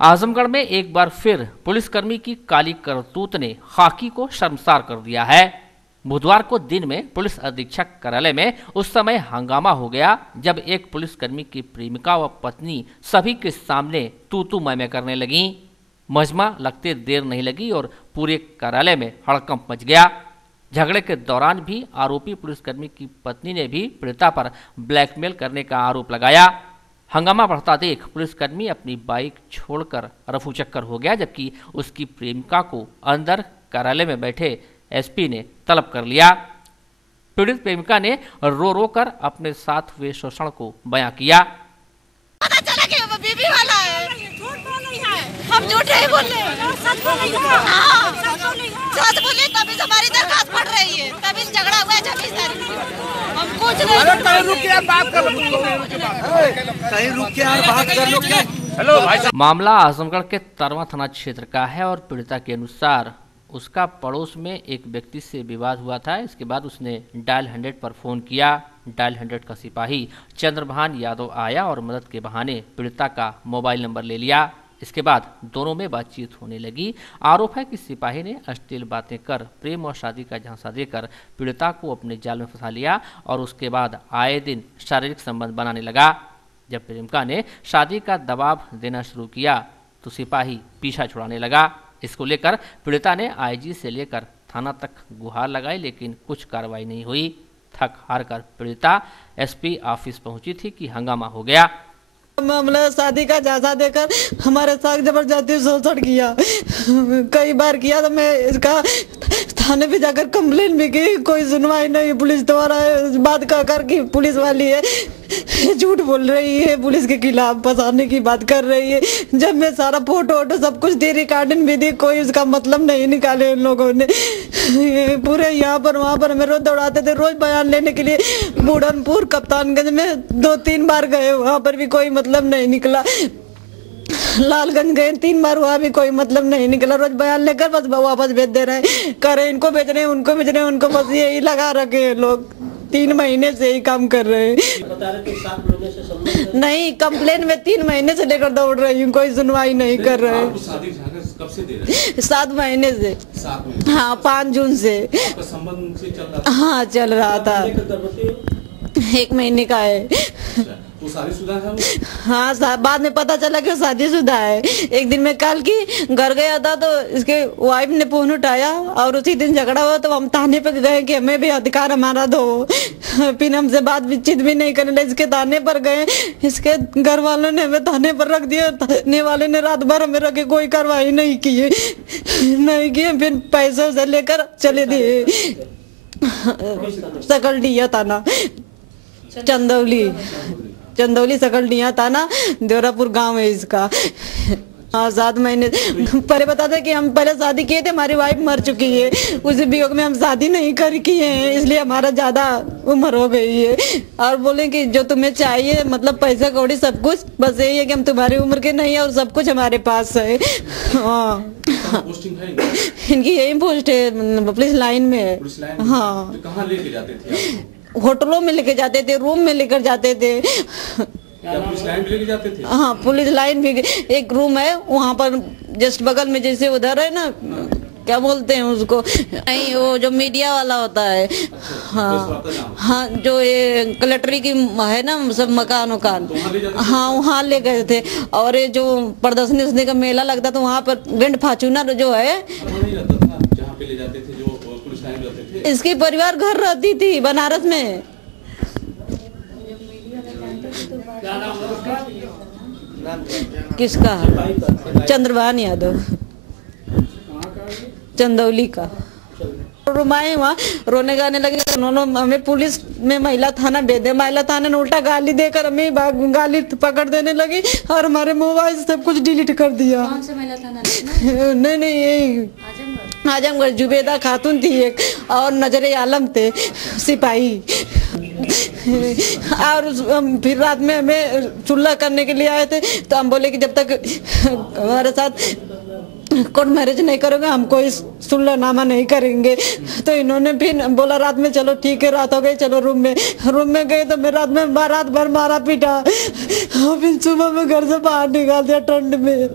आजमगढ़ में एक बार फिर पुलिसकर्मी की काली करतूत ने खाकी को शर्मसार कर दिया है। बुधवार को दिन में पुलिस अधीक्षक कार्यालय में उस समय हंगामा हो गया जब एक पुलिसकर्मी की प्रेमिका व पत्नी सभी के सामने तू मैं करने लगी। मजमा लगते देर नहीं लगी और पूरे कार्यालय में हड़कंप मच गया। झगड़े के दौरान भी आरोपी पुलिसकर्मी की पत्नी ने भी पीड़िता पर ब्लैकमेल करने का आरोप लगाया। हंगामा बढ़ता देख पुलिसकर्मी अपनी बाइक छोड़कर रफू चक्कर हो गया, जबकि उसकी प्रेमिका को अंदर कार्यालय में बैठे एसपी ने तलब कर लिया। पीड़ित प्रेमिका ने रो रो कर अपने साथ हुए शोषण को बयां किया। पता चला कि वो बीबी वाला है, हम झूठ नहीं बोल रहे, सच बोले तभी हमारी दरखास्त पड़ रही है, तभी झगड़ा हुआ है। जब हम कुछ नहीं, कहीं रुक के बात कर लो, कहीं रुक के बात कर लो। हेलो भाई साहब। मामला आजमगढ़ के तरवा थाना क्षेत्र का है और पीड़िता के अनुसार उसका पड़ोस में एक व्यक्ति से विवाद हुआ था। इसके बाद उसने डायल 100 पर फोन किया। डायल 100 का सिपाही चंद्रभान यादव आया और मदद के बहाने पीड़िता का मोबाइल नंबर ले लिया। इसके बाद दोनों में बातचीत होने लगी। आरोप है कि सिपाही ने अश्लील बातें कर प्रेम और शादी का झांसा देकर पीड़िता को अपने जाल में फंसा लिया और उसके बाद आए दिन शारीरिक संबंध बनाने लगा। जब प्रेमिका ने शादी का दबाव देना शुरू किया तो सिपाही पीछा छुड़ाने लगा। इसको लेकर पीड़िता ने आईजी से लेकर थाना तक गुहार लगाई, लेकिन कुछ कार्रवाई नहीं हुई। थक हार कर पीड़िता एसपी ऑफिस पहुंची थी कि हंगामा हो गया। मामला शादी का झांसा देकर हमारे साथ जबरदस्ती शोषण किया, कई बार किया। तो मैं इसका थाने पे जाकर कंप्लेन भी की, कोई सुनवाई नहीं। पुलिस द्वारा बात कर कि पुलिस वाली है, झूठ बोल रही है, पुलिस के खिलाफ फंसाने की बात कर रही है। जब मैं सारा फोटो सब कुछ दी, रिकॉर्डिंग भी दी, कोई उसका मतलब नहीं निकाले उन लोगों ने। पूरे यहाँ पर वहाँ पर हमें रोज दौड़ाते थे, रोज बयान लेने के लिए। बूढ़नपुर कप्तानगंज में 2-3 बार गए, वहाँ पर भी कोई मतलब नहीं निकला। लालगंज गए 3 बार, वहाँ भी कोई मतलब नहीं निकला। रोज बयान लेकर बस वापस भेज दे रहे हैं, करे इनको भेज रहे हैं, उनको भेज रहे हैं, उनको बस यही लगा रखे हैं लोग। 3 महीने से ही काम कर रहे हैं। बता रहे कि 7 लोगों से संबंध नहीं, कंप्लेन में 3 महीने से लेकर दौड़ रही हूँ, कोई सुनवाई नहीं कर रहे हैं। कब से दे रहे हैं? 7 महीने से। 7 महीने? हाँ, 5 जून से। आपका संबंध से चल रहा था? हाँ, चल रहा था। 1 महीने का है। वो शादीशुदा है वो? हाँ, बाद में पता चला कि वो शादीशुदा है। एक दिन मैं कल की घर गया था तो इसके वाइफ ने फोन उठाया और उसी दिन झगड़ा हुआ, तो हम थाने पर गए कि हमें भी अधिकार हमारा दो। फिर हमसे बात विचित भी नहीं करने, इसके थाने पर गए। इसके घर वालों ने हमें थाने पर रख दिया। थाने वाले ने रात भर हमें रखे, कोई कार्रवाई नहीं की। फिर पैसे से लेकर चले दिए। सकलडीहा थाना, चंदौली सकलडीहा थाना, देवरापुर गांव है इसका। हाँ, 7 महीने पहले बता दे कि हम पहले शादी किए थे, हमारी वाइफ मर चुकी है। उस वियोग में हम शादी नहीं कर किए हैं, इसलिए हमारा ज्यादा उम्र हो गई है। और बोले कि जो तुम्हें चाहिए, मतलब पैसा कौड़ी सब कुछ, बस यही है कि हम तुम्हारी उम्र के नहीं है और सब कुछ हमारे पास है। हाँ, इनकी यही पोस्ट है, पुलिस लाइन में है। हाँ, कहाँ लेके जाते थे? होटलों में लेके जाते थे, रूम में लेकर जाते थे। पुलिस लाइन भी लेके जाते थे? हाँ, पुलिस लाइन भी। एक रूम है वहाँ पर जस्ट बगल में, जैसे उधर है ना, क्या बोलते हैं उसको, नहीं वो जो मीडिया वाला होता है। हाँ हाँ, जो ये कलेक्ट्री की है ना, सब मकान वकान। हाँ, वहाँ ले गए थे। और ये जो प्रदर्शनी उसने का मेला लगता था, वहाँ पर ग्रैंड फॉर्च्यूनर जो है, इसकी परिवार घर रहती थी बनारस में। किसका? चंद्रभान यादव, चंदौली का। रुमाए वहाँ रोने गाने लगे। उन्होंने हमें पुलिस में महिला थाना भेज दिया। महिला थाने ने उल्टा गाली देकर हमें गाली पकड़ देने लगी और हमारे मोबाइल से सब कुछ डिलीट कर दिया। कौन से महिला थाना? नहीं, यही आजमगढ़। जुबेदा खातून थी एक, और नजरे आलम थे सिपाही। और फिर रात में हमें चुल्ला करने के लिए आए थे, तो हम बोले कि जब तक हमारे साथ कोर्ट मैरिज नहीं करोगे हम कोई सुलहनामा नहीं करेंगे। तो इन्होंने फिर बोला रात में चलो ठीक है, रात हो गई, चलो रूम में गए। तो मैं रात में रात भर मारा पीटा, फिर सुबह में घर से बाहर निकाल दिया ठंड में।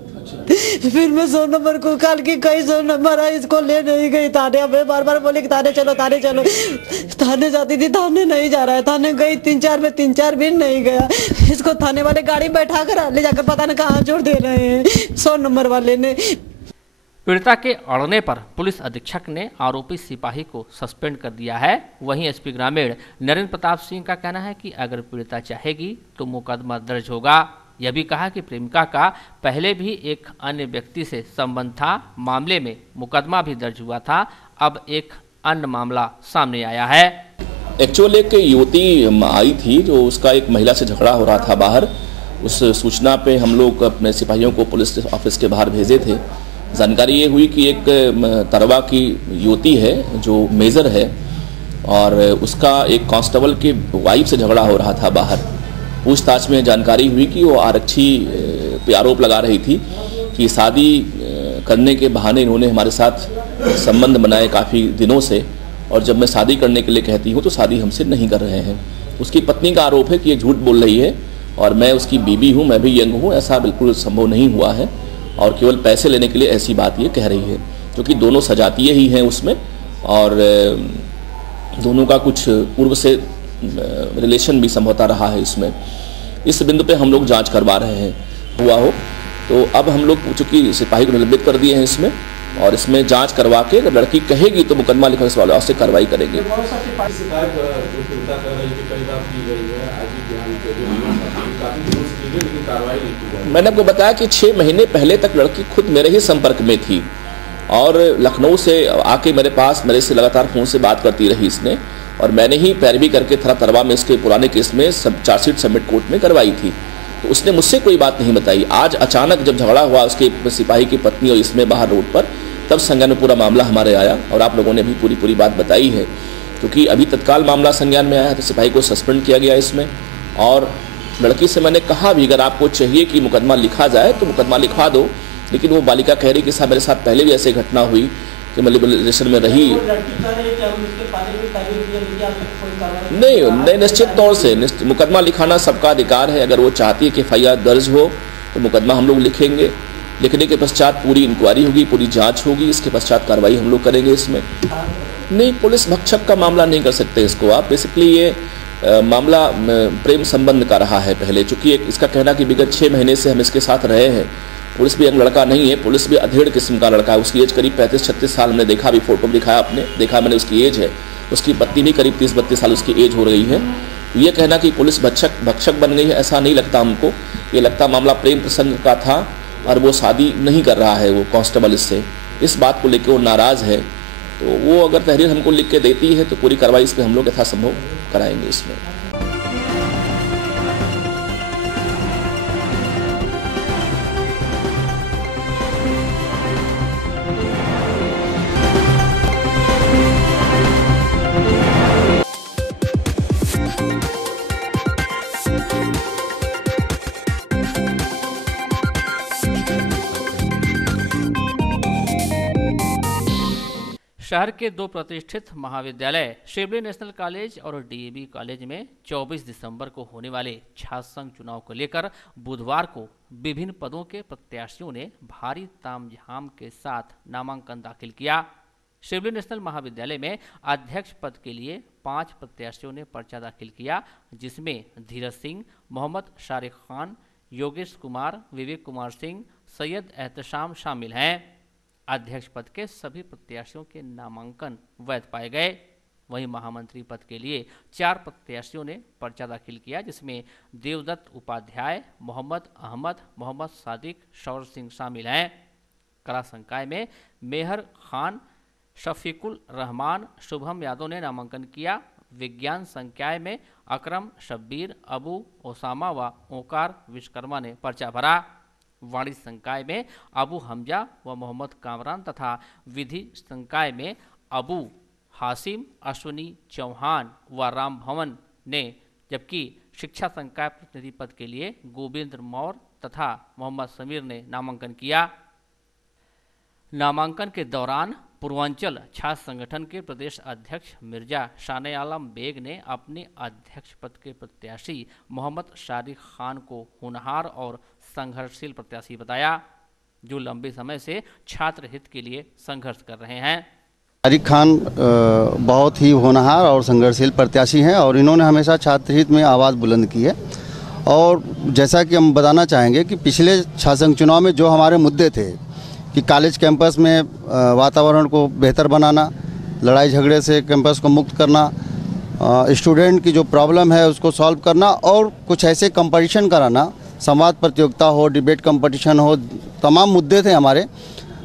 फिर मैं 100 नंबर को कल की कई 100 नंबर है, इसको ले नहीं गई थाने। हमें बार बार बोले कि थाने चलो थाने चलो, थाने जाती थी, थाने नहीं जा रहा है। थाने गई 3-4 दिन नहीं गया। इसको थाने वाले गाड़ी में बैठा कर ले जाकर पता नहीं कहाँ छोड़ दे रहे हैं 100 नंबर वाले ने। पीड़िता के अड़ने पर पुलिस अधीक्षक ने आरोपी सिपाही को सस्पेंड कर दिया है। वहीं एसपी ग्रामीण नरेंद्र प्रताप सिंह का कहना है कि अगर पीड़िता चाहेगी तो मुकदमा दर्ज होगा। यह भी कहा कि प्रेमिका का पहले भी एक अन्य व्यक्ति से संबंध था, मामले में मुकदमा भी दर्ज हुआ था। अब एक अन्य मामला सामने आया है। एक्चुअली एक युवती आई थी जो उसका एक महिला से झगड़ा हो रहा था बाहर। उस सूचना पे हम लोग अपने सिपाहियों को पुलिस ऑफिस के बाहर भेजे थे। जानकारी ये हुई कि एक तरवा की युवती है जो मेजर है और उसका एक कांस्टेबल की वाइफ से झगड़ा हो रहा था बाहर। पूछताछ में जानकारी हुई कि वो आरक्षी पे आरोप लगा रही थी कि शादी करने के बहाने इन्होंने हमारे साथ संबंध बनाए काफ़ी दिनों से, और जब मैं शादी करने के लिए कहती हूँ तो शादी हमसे नहीं कर रहे हैं। उसकी पत्नी का आरोप है कि ये झूठ बोल रही है और मैं उसकी बीबी हूँ, मैं भी यंग हूँ, ऐसा बिल्कुल संभव नहीं हुआ है और केवल पैसे लेने के लिए ऐसी बात ये कह रही है, क्योंकि दोनों सजातीय ही हैं उसमें और दोनों का कुछ पूर्व से रिलेशन भी संभवतः रहा है इसमें। इस बिंदु पे हम लोग जांच करवा रहे हैं हुआ हो तो अब हम लोग चूँकि सिपाही को निलंबित कर दिए हैं इसमें, और इसमें जांच करवा के अगर लड़की कहेगी तो मुकदमा लिखा इस वाले से कार्रवाई करेंगे। मैंने आपको बताया कि 6 महीने पहले तक लड़की खुद मेरे ही संपर्क में थी और लखनऊ से आके मेरे पास मेरे से लगातार फ़ोन से बात करती रही इसने, और मैंने ही पैरवी करके थाना तरवा में इसके पुराने केस में चार्जशीट सबमिट कोर्ट में करवाई थी। तो उसने मुझसे कोई बात नहीं बताई। आज अचानक जब झगड़ा हुआ उसके सिपाही की पत्नी और इसमें बाहर रोड पर, तब संज्ञान में पूरा मामला हमारे आया और आप लोगों ने भी पूरी बात बताई है। क्योंकि अभी तत्काल मामला संज्ञान में आया है तो सिपाही को सस्पेंड किया गया इसमें, और लड़की से मैंने कहा भी अगर आपको चाहिए कि मुकदमा लिखा जाए तो मुकदमा लिखा दो, लेकिन वो बालिका कह रही कि साहब मेरे साथ पहले भी ऐसे घटना हुई कि मतलब रिलेशन में रही। नहीं, निश्चित तौर से मुकदमा लिखाना सबका अधिकार है। अगर वो चाहती है कि FIR दर्ज हो तो मुकदमा हम लोग लिखेंगे। लिखने के पश्चात पूरी इंक्वायरी होगी, पूरी जांच होगी, इसके पश्चात कार्रवाई हम लोग करेंगे इसमें। नहीं, पुलिस भक्षक का मामला नहीं कर सकते इसको आप। बेसिकली ये मामला प्रेम संबंध का रहा है पहले, चूँकि इसका कहना कि विगत 6 महीने से हम इसके साथ रहे हैं। पुलिस भी एक लड़का नहीं है, पुलिस भी अधेड़ किस्म का लड़का है। उसकी एज करीब 35-36 साल हमने देखा, अभी फोटो में दिखाया आपने देखा मैंने उसकी एज है। उसकी पत्नी भी करीब 30-32 साल उसकी एज हो रही है। ये कहना कि पुलिस भक्षक बन गई है, ऐसा नहीं लगता हमको। ये लगता मामला प्रेम प्रसंग का था और वो शादी नहीं कर रहा है वो कांस्टेबल इससे, इस बात को लेकर वो नाराज़ है। तो वो अगर तहरीर हमको लिख के देती है तो पूरी कार्रवाई इस पर हम लोग यथासंभव कराएंगे इसमें। शहर के 2 प्रतिष्ठित महाविद्यालय शिवली नेशनल कॉलेज और DAV कॉलेज में 24 दिसंबर को होने वाले छात्र संघ चुनाव को लेकर बुधवार को विभिन्न पदों के प्रत्याशियों ने भारी तामझाम के साथ नामांकन दाखिल किया। शिवली नेशनल महाविद्यालय में अध्यक्ष पद के लिए 5 प्रत्याशियों ने पर्चा दाखिल किया, जिसमें धीरज सिंह, मोहम्मद शारिक खान, योगेश कुमार, विवेक कुमार सिंह, सैयद एहतशाम शामिल हैं। अध्यक्ष पद के सभी प्रत्याशियों के नामांकन वैध पाए गए। वहीं महामंत्री पद के लिए 4 प्रत्याशियों ने पर्चा दाखिल किया, जिसमें देवदत्त उपाध्याय, मोहम्मद अहमद, मोहम्मद सादिक, शौर सिंह शामिल हैं। कला संकाय में मेहर खान, शफीकुल रहमान, शुभम यादव ने नामांकन किया। विज्ञान संकाय में अकरम शब्बीर, अबू ओसामा व ओकार विश्वकर्मा ने पर्चा भरा। वाणिज्य संकाय में अबू हमजा व मोहम्मद कामरान तथा विधि संकाय में अबू हासिम, अश्विनी चौहान व राम भवन ने, जबकि शिक्षा संकाय प्रतिनिधि पद के लिए गोविंद मौर्य तथा मोहम्मद समीर ने नामांकन किया। नामांकन के दौरान पूर्वांचल छात्र संगठन के प्रदेश अध्यक्ष मिर्जा शाने आलम बेग ने अपने अध्यक्ष पद के प्रत्याशी मोहम्मद शारिक खान को होनहार और संघर्षशील प्रत्याशी बताया। जो लंबे समय से छात्र हित के लिए संघर्ष कर रहे हैं। तारिक खान बहुत ही होनहार और संघर्षशील प्रत्याशी हैं और इन्होंने हमेशा छात्र हित में आवाज़ बुलंद की है। और जैसा कि हम बताना चाहेंगे कि पिछले शासन चुनाव में जो हमारे मुद्दे थे कि कॉलेज कैंपस में वातावरण को बेहतर बनाना, लड़ाई झगड़े से कैंपस को मुक्त करना, स्टूडेंट की जो प्रॉब्लम है उसको सॉल्व करना और कुछ ऐसे कंपटीशन कराना, संवाद प्रतियोगिता हो, डिबेट कंपटीशन हो, तमाम मुद्दे थे हमारे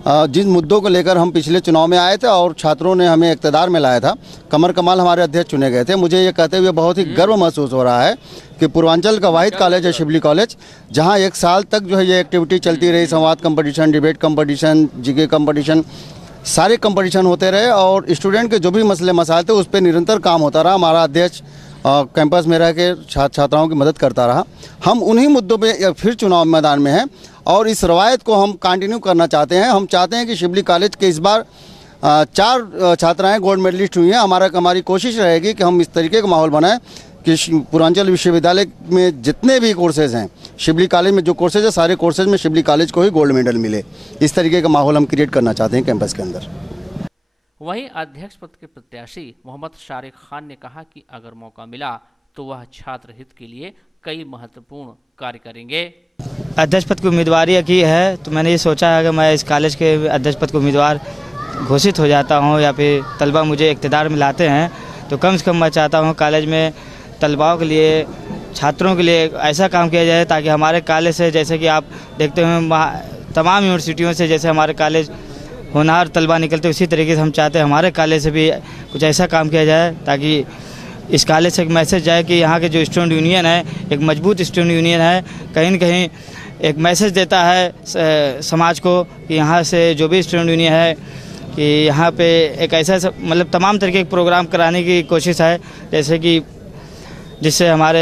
जिन मुद्दों को लेकर हम पिछले चुनाव में आए थे और छात्रों ने हमें इक़्तिदार में लाया था। कमर कमाल हमारे अध्यक्ष चुने गए थे। मुझे ये कहते हुए बहुत ही गर्व महसूस हो रहा है कि पूर्वांचल का वाहिद कॉलेज है शिबली कॉलेज, जहां 1 साल तक जो है ये एक्टिविटी चलती रही। संवाद competition, debate competition, GK competition, सारे कंपटीशन होते रहे और स्टूडेंट के जो भी मसले मसाइल थे उस पर निरंतर काम होता रहा। हमारा अध्यक्ष कैंपस में रह के छात्राओं की मदद करता रहा। हम उन्हीं मुद्दों पे फिर चुनाव मैदान में हैं और इस रवायत को हम कंटिन्यू करना चाहते हैं। हम चाहते हैं कि शिबली कॉलेज के इस बार 4 छात्राएं गोल्ड मेडलिस्ट हुई हैं। हमारी कोशिश रहेगी कि हम इस तरीके का माहौल बनाएं कि पूर्वांचल विश्वविद्यालय में जितने भी कोर्सेज हैं, शिबली कॉलेज में जो कोर्सेज है, सारे कोर्सेज में शिबली कॉलेज को ही गोल्ड मेडल मिले। इस तरीके का माहौल हम क्रिएट करना चाहते हैं कैंपस के अंदर। वहीं अध्यक्ष पद के प्रत्याशी मोहम्मद शारिक खान ने कहा कि अगर मौका मिला तो वह छात्र हित के लिए कई महत्वपूर्ण कार्य करेंगे। अध्यक्ष पद की उम्मीदवारी की है तो मैंने ये सोचा है कि मैं इस कॉलेज के अध्यक्ष पद को उम्मीदवार घोषित हो जाता हूँ या फिर तलबा मुझे इक़्तिदार में लाते हैं तो कम से कम मैं चाहता हूँ कॉलेज में तलबाओं के लिए, छात्रों के लिए ऐसा काम किया जाए ताकि हमारे कॉलेज से, जैसे कि आप देखते हैं तमाम यूनिवर्सिटियों से जैसे हमारे कॉलेज होनहार तलबा निकलते, उसी तरीके से हम चाहते हैं हमारे कॉलेज से भी कुछ ऐसा काम किया जाए ताकि इस कॉलेज से एक मैसेज जाए कि यहाँ के जो स्टूडेंट यूनियन है एक मजबूत स्टूडेंट यूनियन है, कहीं न कहीं एक मैसेज देता है समाज को कि यहाँ से जो भी स्टूडेंट यूनियन है कि यहाँ पे एक ऐसा मतलब तमाम तरीके के प्रोग्राम कराने की कोशिश है जैसे कि जिससे हमारे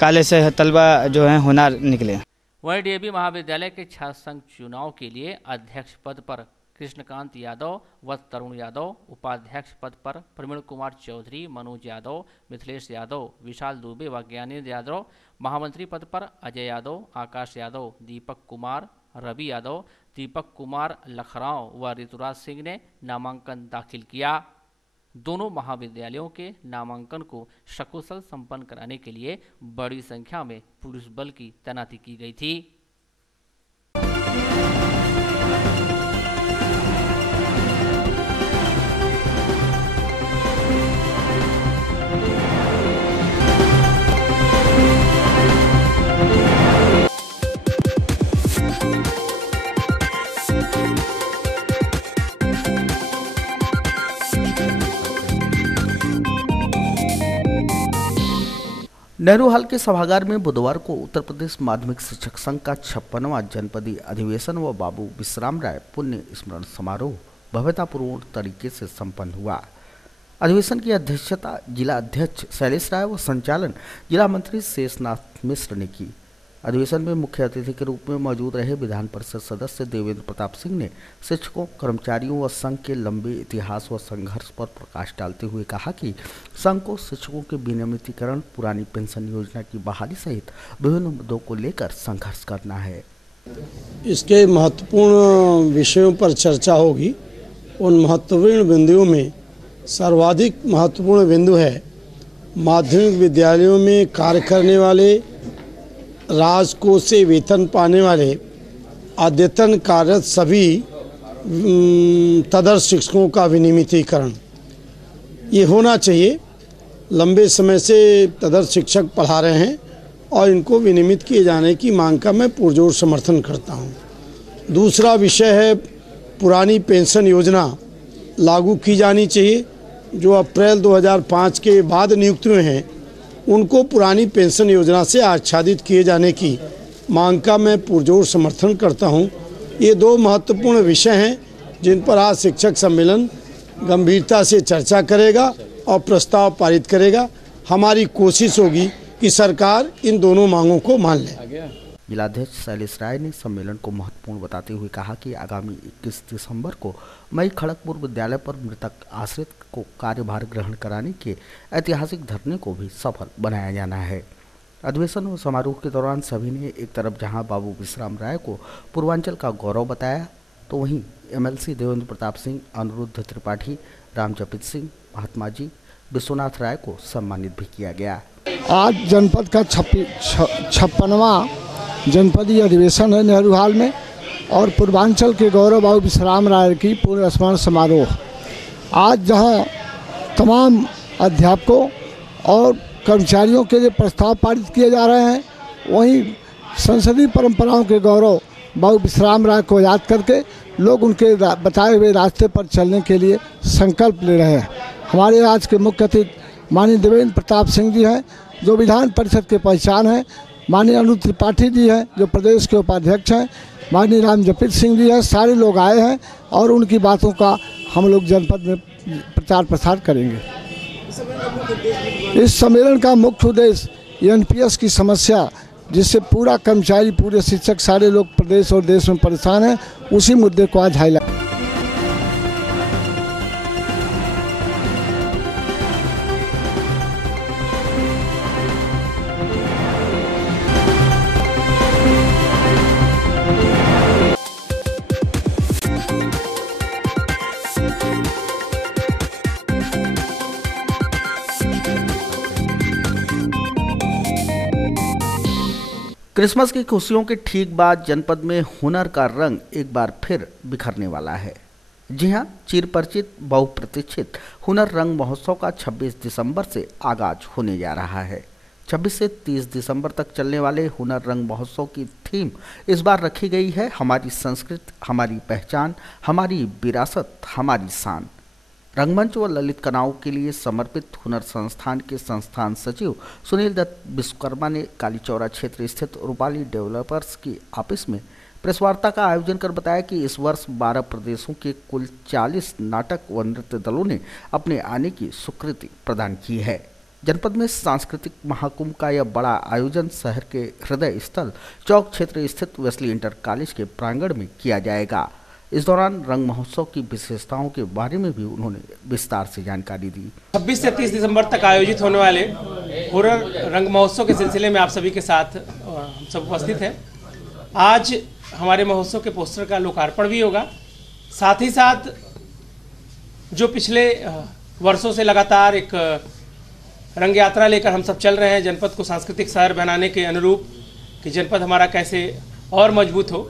कॉलेज से तलबा जो हैं होनहार निकले। वहीं डीएवी महाविद्यालय के छात्र संघ चुनाव के लिए अध्यक्ष पद पर कृष्णकांत यादव व तरुण यादव, उपाध्यक्ष पद पर प्रवीण कुमार चौधरी, मनोज यादव, मिथिलेश यादव, विशाल दुबे व ज्ञानेंद्र यादव, महामंत्री पद पर अजय यादव, आकाश यादव, दीपक कुमार, रवि यादव, दीपक कुमार लखराव व ऋतुराज सिंह ने नामांकन दाखिल किया। दोनों महाविद्यालयों के नामांकन को सकुशल संपन्न कराने के लिए बड़ी संख्या में पुलिस बल की तैनाती की गई थी। नेहरू हॉल के सभागार में बुधवार को उत्तर प्रदेश माध्यमिक शिक्षक संघ का 56वां जनपदीय अधिवेशन व बाबू विश्राम राय पुण्य स्मरण समारोह भव्यतापूर्ण तरीके से संपन्न हुआ। अधिवेशन की अध्यक्षता जिला अध्यक्ष शैलेश राय व संचालन जिला मंत्री शेषनाथ मिश्र ने की। अधिवेशन में मुख्य अतिथि के रूप में मौजूद रहे विधान परिषद सदस्य देवेंद्र प्रताप सिंह ने शिक्षकों, कर्मचारियों व संघ के लंबे इतिहास व संघर्ष पर प्रकाश डालते हुए कहा कि संघ को शिक्षकों के विनियमितीकरण, पुरानी पेंशन योजना की बहाली सहित विभिन्न मुद्दों को लेकर संघर्ष करना है। इसके महत्वपूर्ण विषयों पर चर्चा होगी। उन महत्वपूर्ण बिंदुओं में सर्वाधिक महत्वपूर्ण बिंदु है माध्यमिक विद्यालयों में कार्य करने वाले, राजकोष से वेतन पाने वाले, अद्यतन कार्यरत सभी तदर्थ शिक्षकों का विनियमितीकरण ये होना चाहिए। लंबे समय से तदर्थ शिक्षक पढ़ा रहे हैं और इनको विनियमित किए जाने की मांग का मैं पुरजोर समर्थन करता हूं। दूसरा विषय है पुरानी पेंशन योजना लागू की जानी चाहिए। जो अप्रैल 2005 के बाद नियुक्त हुए हैं उनको पुरानी पेंशन योजना से आच्छादित किए जाने की मांग का मैं पुरजोर समर्थन करता हूं। ये 2 महत्वपूर्ण विषय हैं जिन पर आज शिक्षक सम्मेलन गंभीरता से चर्चा करेगा और प्रस्ताव पारित करेगा। हमारी कोशिश होगी कि सरकार इन दोनों मांगों को मान ले। जिलाध्यक्ष शैलेश राय ने सम्मेलन को महत्वपूर्ण बताते हुए कहा कि आगामी 21 दिसंबर को मई खड़गपुर विद्यालय पर मृतक आश्रित को कार्यभार ग्रहण कराने के ऐतिहासिक धरने को भी सफल बनाया जाना है। अधिवेशन समारोह के दौरान सभी ने एक तरफ जहां बाबू विश्राम राय को पूर्वांचल का गौरव बताया, तो वहीं एमएलसी देवेंद्र प्रताप सिंह, अनिरुद्ध त्रिपाठी, रामजपित सिंह, महात्मा जी, विश्वनाथ राय को सम्मानित भी किया गया। आज जनपद का 56वां जनपदीय अधिवेशन है नेहरू हाल में, और पूर्वांचल के गौरव बाबू विश्राम राय की पूर्ण स्मरण समारोह। आज जहां तमाम अध्यापकों और कर्मचारियों के लिए प्रस्ताव पारित किए जा रहे हैं, वहीं संसदीय परंपराओं के गौरव बाबू विश्राम राय को याद करके लोग उनके बताए हुए रास्ते पर चलने के लिए संकल्प ले रहे हैं। हमारे आज के मुख्य अतिथि माननीय देवेंद्र प्रताप सिंह जी हैं, जो विधान परिषद के पहचान हैं, माननीय अनिरुद्ध त्रिपाठी जी हैं, जो प्रदेश के उपाध्यक्ष हैं, माननीय रामजपित सिंह जी हैं। सारे लोग आए हैं और उनकी बातों का हम लोग जनपद में प्रचार प्रसार करेंगे। इस सम्मेलन का मुख्य उद्देश्य एनपीएस की समस्या, जिससे पूरा कर्मचारी, पूरे शिक्षक, सारे लोग प्रदेश और देश में परेशान हैं, उसी मुद्दे को आज हाईलाइट। क्रिसमस की खुशियों के ठीक बाद जनपद में हुनर का रंग एक बार फिर बिखरने वाला है। जी हां, चिरपरिचित बहुप्रतीक्षित हुनर रंग महोत्सव का 26 दिसंबर से आगाज होने जा रहा है। 26 से 30 दिसंबर तक चलने वाले हुनर रंग महोत्सव की थीम इस बार रखी गई है हमारी संस्कृति, हमारी पहचान, हमारी विरासत, हमारी शान। रंगमंच व ललित कलाओं के लिए समर्पित हुनर संस्थान के संस्थान सचिव सुनील दत्त विश्वकर्मा ने कालीचौरा क्षेत्र स्थित रूपाली डेवलपर्स की ऑफिस में प्रेस वार्ता का आयोजन कर बताया कि इस वर्ष 12 प्रदेशों के कुल 40 नाटक व नृत्य दलों ने अपने आने की स्वीकृति प्रदान की है। जनपद में सांस्कृतिक महाकुंभ का यह बड़ा आयोजन शहर के हृदय स्थल चौक क्षेत्र स्थित वेस्ली इंटर कॉलेज के प्रांगण में किया जाएगा। इस दौरान रंग महोत्सव की विशेषताओं के बारे में भी उन्होंने विस्तार से जानकारी दी। 26 से 30 दिसंबर तक आयोजित होने वाले हुनर रंग महोत्सव के सिलसिले में आप सभी के साथ हम सब उपस्थित हैं। आज हमारे महोत्सव के पोस्टर का लोकार्पण भी होगा। साथ ही साथ जो पिछले वर्षों से लगातार एक रंग यात्रा लेकर हम सब चल रहे हैं जनपद को सांस्कृतिक शहर बनाने के अनुरूप, कि जनपद हमारा कैसे और मजबूत हो,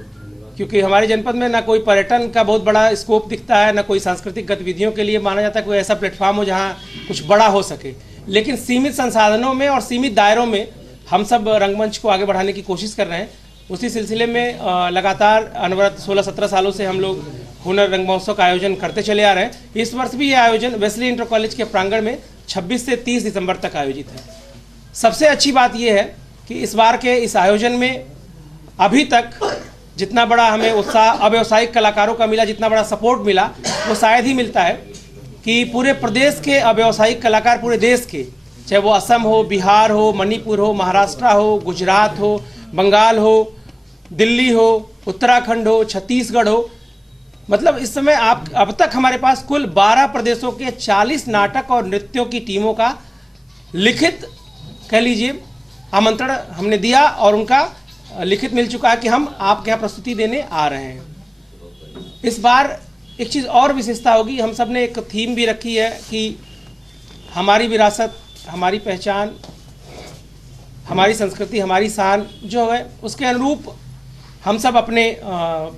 क्योंकि हमारे जनपद में ना कोई पर्यटन का बहुत बड़ा स्कोप दिखता है, ना कोई सांस्कृतिक गतिविधियों के लिए माना जाता है कोई ऐसा प्लेटफॉर्म हो जहां कुछ बड़ा हो सके। लेकिन सीमित संसाधनों में और सीमित दायरों में हम सब रंगमंच को आगे बढ़ाने की कोशिश कर रहे हैं। उसी सिलसिले में लगातार अनवरत 16-17 सालों से हम लोग हुनर रंग महोत्सव का आयोजन करते चले आ रहे हैं। इस वर्ष भी ये आयोजन वेस्ली इंटर कॉलेज के प्रांगण में 26 से 30 दिसंबर तक आयोजित है। सबसे अच्छी बात यह है कि इस बार के इस आयोजन में अभी तक जितना बड़ा हमें उत्साह अव्यवसायिक कलाकारों का मिला, जितना बड़ा सपोर्ट मिला, वो शायद ही मिलता है कि पूरे प्रदेश के अव्यवसायिक कलाकार, पूरे देश के, चाहे वो असम हो, बिहार हो, मणिपुर हो, महाराष्ट्र हो, गुजरात हो, बंगाल हो, दिल्ली हो, उत्तराखंड हो, छत्तीसगढ़ हो, मतलब इस समय अब तक हमारे पास कुल 12 प्रदेशों के 40 नाटक और नृत्यों की टीमों का लिखित कह लीजिए आमंत्रण हमने दिया और उनका लिखित मिल चुका है कि हम आपके यहाँ प्रस्तुति देने आ रहे हैं। इस बार एक चीज़ और विशेषता होगी, हम सब ने एक थीम भी रखी है कि हमारी विरासत, हमारी पहचान, हमारी संस्कृति, हमारी शान जो है उसके अनुरूप हम सब अपने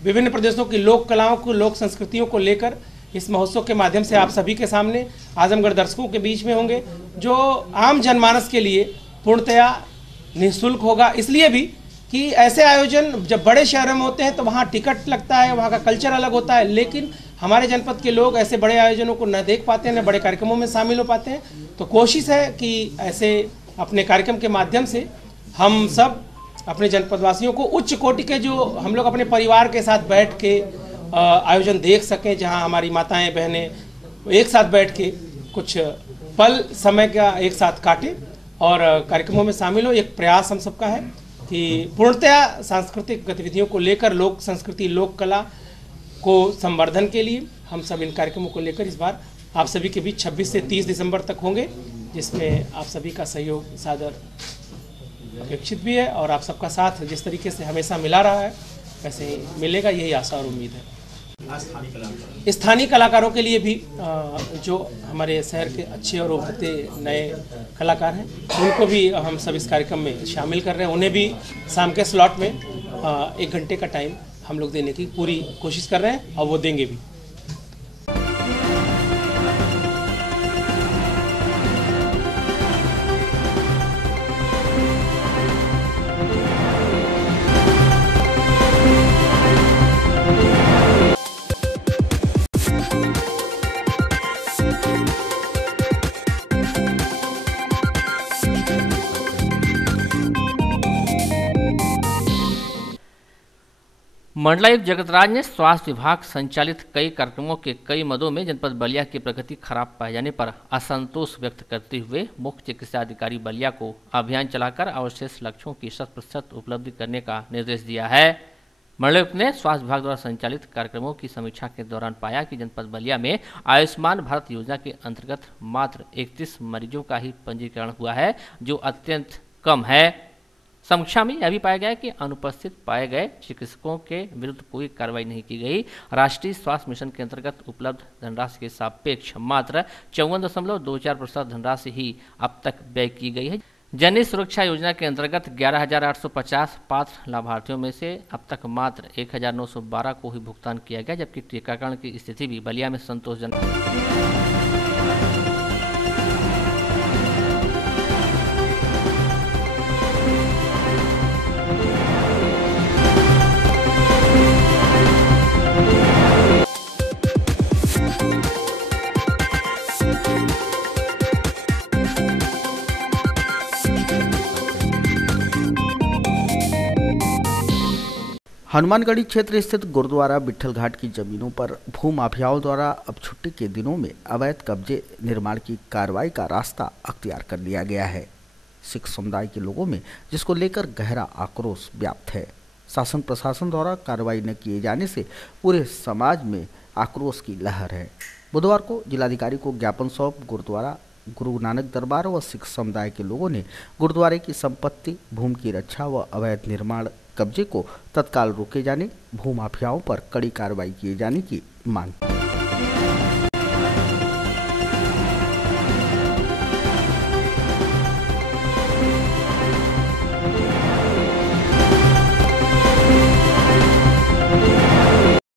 विभिन्न प्रदेशों की लोक कलाओं को, लोक संस्कृतियों को लेकर इस महोत्सव के माध्यम से आप सभी के सामने आजमगढ़ दर्शकों के बीच में होंगे, जो आम जनमानस के लिए पूर्णतया निःशुल्क होगा। इसलिए भी कि ऐसे आयोजन जब बड़े शहरों में होते हैं तो वहाँ टिकट लगता है, वहाँ का कल्चर अलग होता है, लेकिन हमारे जनपद के लोग ऐसे बड़े आयोजनों को न देख पाते हैं, न बड़े कार्यक्रमों में शामिल हो पाते हैं। तो कोशिश है कि ऐसे अपने कार्यक्रम के माध्यम से हम सब अपने जनपदवासियों को उच्च कोटि के जो हम लोग अपने परिवार के साथ बैठ के आयोजन देख सकें, जहां हमारी माताएं बहनें एक साथ बैठ के कुछ पल समय का एक साथ काटें और कार्यक्रमों में शामिल हो। एक प्रयास हम सबका है कि पूर्णतया सांस्कृतिक गतिविधियों को लेकर, लोक संस्कृति, लोक कला को संवर्धन के लिए हम सब इन कार्यक्रमों को लेकर इस बार आप सभी के बीच 26 से 30 दिसंबर तक होंगे, जिसमें आप सभी का सहयोग सादर अपेक्षित भी है और आप सबका साथ जिस तरीके से हमेशा मिला रहा है वैसे ही मिलेगा, यही आशा और उम्मीद है। स्थानीय कलाकारों के लिए भी जो हमारे शहर के अच्छे और उभरते नए कलाकार हैं उनको भी हम सब इस कार्यक्रम में शामिल कर रहे हैं। उन्हें भी शाम के स्लॉट में 1 घंटे का टाइम हम लोग देने की पूरी कोशिश कर रहे हैं और वो देंगे भी। मंडलायुक्त जगतराज ने स्वास्थ्य विभाग संचालित कई कार्यक्रमों के कई मदों में जनपद बलिया की प्रगति खराब पाए जाने पर असंतोष व्यक्त करते हुए मुख्य चिकित्सा अधिकारी बलिया को अभियान चलाकर आवश्यक लक्ष्यों की 100% उपलब्धि करने का निर्देश दिया है। मंडलायुक्त ने स्वास्थ्य विभाग द्वारा संचालित कार्यक्रमों की समीक्षा के दौरान पाया कि जनपद बलिया में आयुष्मान भारत योजना के अंतर्गत मात्र 31 मरीजों का ही पंजीकरण हुआ है, जो अत्यंत कम है। समीक्षा में यह भी पाया गया कि अनुपस्थित पाए गए चिकित्सकों के विरुद्ध कोई कार्रवाई नहीं की गई। राष्ट्रीय स्वास्थ्य मिशन के अंतर्गत उपलब्ध धनराशि के सापेक्ष मात्र 54.24% धनराशि ही अब तक व्यय की गई है। जननी सुरक्षा योजना के अंतर्गत 11,850 पात्र लाभार्थियों में से अब तक मात्र 1,912 को ही भुगतान किया गया, जबकि टीकाकरण की स्थिति भी बलिया में संतोषजनक। हनुमानगढ़ी क्षेत्र स्थित गुरुद्वारा बिट्ठल घाट की जमीनों पर भूमाफियाओं द्वारा अब छुट्टी के दिनों में अवैध कब्जे निर्माण की कार्रवाई का रास्ता अख्तियार कर लिया गया है। सिख समुदाय के लोगों में जिसको लेकर गहरा आक्रोश व्याप्त है। शासन प्रशासन द्वारा कार्रवाई न किए जाने से पूरे समाज में आक्रोश की लहर है। बुधवार को जिलाधिकारी को ज्ञापन सौंप गुरुद्वारा गुरु नानक दरबार व सिख समुदाय के लोगों ने गुरुद्वारे की संपत्ति, भूमि की रक्षा व अवैध निर्माण कब्जे को तत्काल रोके जाने, भूमाफियाओं पर कड़ी कार्रवाई किए जाने की मांग की।